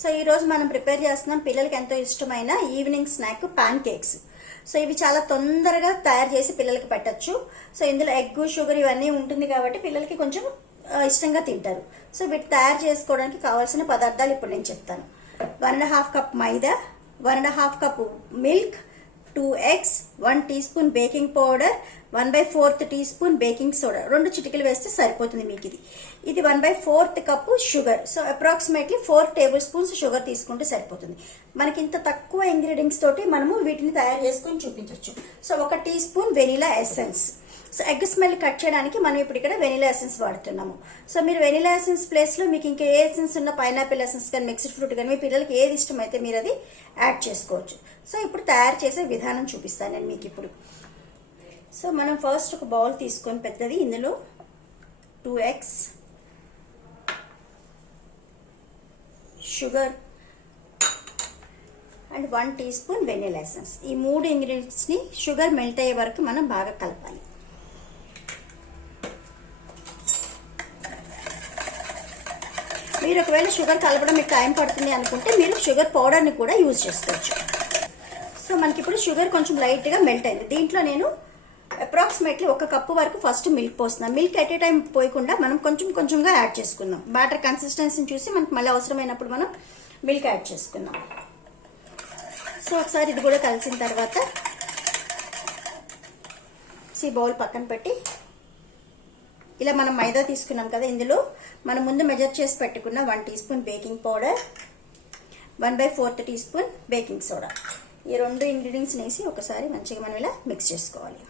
So ఈరోజు మనం prepare చేస్తున్నాం పిల్లలకి ఎంతో ఇష్టమైన evening snack pan cakes. So ఇవి చాలా తొందరగా తయారు చేసి పిల్లలకి పెట్టచ్చు. సో ఇందులో ఎగ్, షుగర్ ఇవన్నీ ఉంటుంది కాబట్టి పిల్లలకి కొంచెం ఇష్టంగా తింటారు. సో వీటి తయారు చేసుకోవడానికి కావాల్సిన పదార్థాలు ఇప్పుడు నేను చెప్తాను. 1.5 కప్ మైదా, 1.5 cup milk, 2 eggs, 1 teaspoon baking powder, 1/4 teaspoon baking soda, 2 చిటికలు వేస్తే సరిపోతుంది మీకు. ఇది 1/4 cup sugar. So approximately 4 table spoons sugar తీసుకుంటే సరిపోతుంది. మనకి ఇంత తక్కువ ఇంగ్రీడియంట్స్ తోటి మనము వీటిని తయారు చేసుకొని చూపించవచ్చు. So 1 teaspoon vanilla essence. So egg smell cut చేయడానికి మనం ఇప్పుడు ఇక్కడ వెనిలా ఎసెన్స్ వాడుతున్నాము. సో మీరు వెనిలా ఎసెన్స్ ప్లేస్లో మీకు ఇంకా ఏ ఎసెన్స్ ఉన్న పైనాపిల్ ఎసెన్స్ కానీ మిక్స్డ్ ఫ్రూట్ కానీ మీ పిల్లలకి ఏది ఇష్టమైతే మీరు అది యాడ్ చేసుకోవచ్చు. సో ఇప్పుడు తయారు చేసే విధానం చూపిస్తాను నేను మీకు ఇప్పుడు. సో మనం ఫస్ట్ ఒక బౌల్ తీసుకొని పెద్దది, ఇందులో 2 eggs, sugar and 1 teaspoon vanilla essence. ఈ 3 ఇంగ్రీడియంట్స్ని షుగర్ మెల్ట్ అయ్యే వరకు మనం బాగా కలపాలి. మీరు ఒకవేళ షుగర్ కలపడం మీకు టైం పడుతుంది అనుకుంటే మీరు షుగర్ పౌడర్ని కూడా యూజ్ చేసుకోవచ్చు. సో మనకి ఇప్పుడు షుగర్ కొంచెం లైట్గా మెల్ట్ అయింది. దీంట్లో నేను అప్రాక్సిమేట్లీ 1 కప్పు వరకు ఫస్ట్ మిల్క్ పోస్తున్నాను. మిల్క్ ఎట్ ఏ టైం పోయకుండా మనం కొంచెం కొంచెంగా యాడ్ చేసుకుందాం. బ్యాటర్ కన్సిస్టెన్సీని చూసి మనకి మళ్ళీ అవసరమైనప్పుడు మనం మిల్క్ యాడ్ చేసుకుందాం. సో ఒకసారి ఇది కూడా కలిసిన తర్వాత ఈ బౌల్ పక్కన పెట్టి ఇలా మనం మైదా తీసుకున్నాం కదా, ఇందులో మనం ముందు మెజర్ చేసి పెట్టుకున్న 1 teaspoon baking powder, 1/4 teaspoon baking soda, ఈ 2 ఇంగ్రీడియంట్స్ వేసి ఒకసారి మంచిగా మనం ఇలా మిక్స్ చేసుకోవాలి.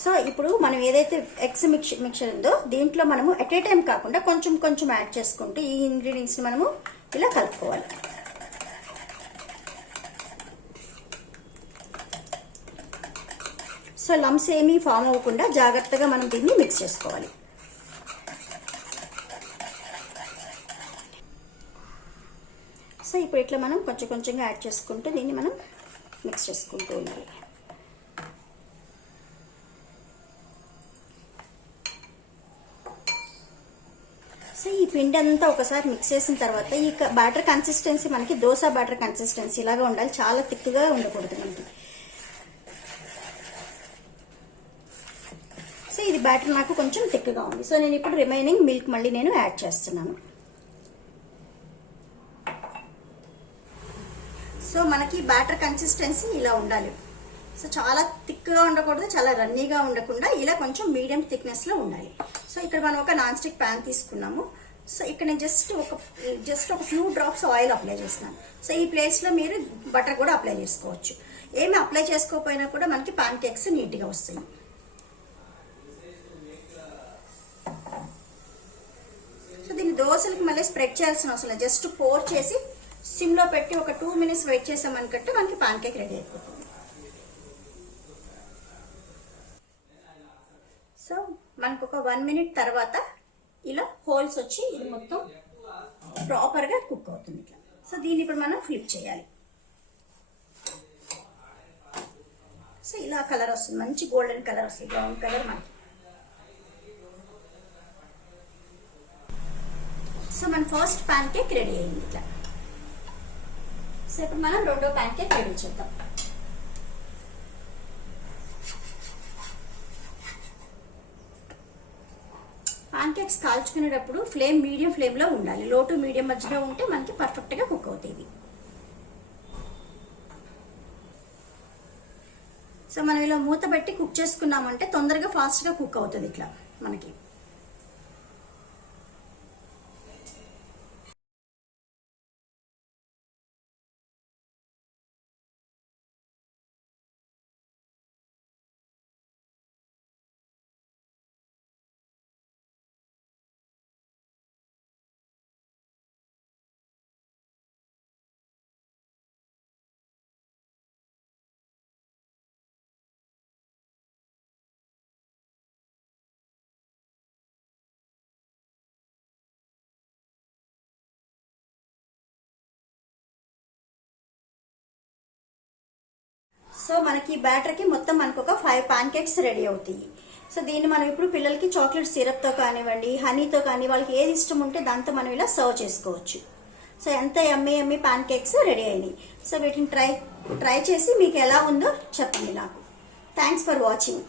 సో ఇప్పుడు మనం ఏదైతే ఎగ్స్ మిక్చర్ ఉందో దీంట్లో మనము ఎట్ ఏ టైం కాకుండా కొంచెం కొంచెం యాడ్ చేసుకుంటూ ఈ ఇంగ్రీడియంట్స్ని మనము ఇలా కలుపుకోవాలి. సో లమ్స్ ఏమీ ఫామ్ అవ్వకుండా జాగ్రత్తగా మనం దీన్ని మిక్స్ చేసుకోవాలి. సో ఇప్పుడు ఇట్లా మనం కొంచెం కొంచెంగా యాడ్ చేసుకుంటూ దీన్ని మనం మిక్స్ చేసుకుంటూ ఉండాలి. సో ఈ పిండి అంతా ఒకసారి మిక్స్ చేసిన తర్వాత ఈ బ్యాటర్ కన్సిస్టెన్సీ మనకి దోశ బ్యాటర్ కన్సిస్టెన్సీ లాగా ఉండాలి, చాలా థిక్గా ఉండకూడదు మనకి. సో ఇది బ్యాటర్ నాకు కొంచెం థిక్గా ఉంది. సో నేను ఇప్పుడు రిమైనింగ్ మిల్క్ మళ్ళీ నేను యాడ్ చేస్తున్నాను. సో మనకి బ్యాటర్ కన్సిస్టెన్సీ ఇలా ఉండాలి. సో చాలా థిక్గా ఉండకూడదు, చాలా రన్నీగా ఉండకుండా ఇలా కొంచెం మీడియం థిక్నెస్లో ఉండాలి. సో ఇక్కడ మనం ఒక నాన్ స్టిక్ ప్యాన్ తీసుకున్నాము. సో ఇక్కడ నేను జస్ట్ ఒక ఫ్యూ డ్రాప్స్ ఆయిల్ అప్లై చేస్తున్నాను. సో ఈ ప్లేస్లో మీరు బటర్ కూడా అప్లై చేసుకోవచ్చు. ఏమి అప్లై చేసుకోకపోయినా కూడా మనకి పాన్ కేక్స్ నీట్గా వస్తాయి. సో దీన్ని దోశలకి మళ్ళీ స్ప్రెడ్ చేయాల్సిన అవసరం లేదు, జస్ట్ పోర్ చేసి సిమ్లో పెట్టి ఒక 2 minutes వెయిట్ చేసామనుకుంటే మనకి పాన్ కేక్ రెడీ అయిపోతుంది. సో మనకు ఒక 1 minute తర్వాత ఇలా హోల్స్ వచ్చి ఇది మొత్తం ప్రాపర్గా కుక్ అవుతుంది ఇట్లా. సో దీన్ని ఇప్పుడు మనం ఫ్లిప్ చేయాలి. సో ఇలా కలర్ వస్తుంది, మంచి గోల్డెన్ కలర్ వస్తుంది, బ్రౌన్ కలర్ మనకి. సో మన ఫస్ట్ పాన్ కేక్ రెడీ అయింది ఇట్లా. సో ఇప్పుడు మనం రెండో పాన్ కేక్ రెడీ చేద్దాం. పాన్ కేక్స్ కాల్చుకునేటప్పుడు ఫ్లేమ్ మీడియం ఫ్లేమ్లో ఉండాలి, లో టు మీడియం మధ్యలో ఉంటే మనకి పర్ఫెక్ట్గా కుక్ అవుతాయి. సో మనం ఇలా మూత పెట్టి కుక్ చేసుకున్నామంటే తొందరగా ఫాస్ట్గా కుక్ అవుతుంది ఇట్లా మనకి. సో మనకి బ్యాటర్కి మొత్తం మనకు ఒక 5 పాన్ కేక్స్ రెడీ అవుతాయి. సో దీన్ని మనం ఇప్పుడు పిల్లలకి చాక్లెట్ సిరప్తో కానివ్వండి, హనీతో కానీ, వాళ్ళకి ఏది ఇష్టం ఉంటే దాంతో మనం ఇలా సర్వ్ చేసుకోవచ్చు. సో ఎంత యమ్మీ యమ్మీ పాన్ కేక్స్ రెడీ అయినాయి. సో వీటిని ట్రై చేసి మీకు ఎలా ఉందో చెప్పండి నాకు. Thanks for watching.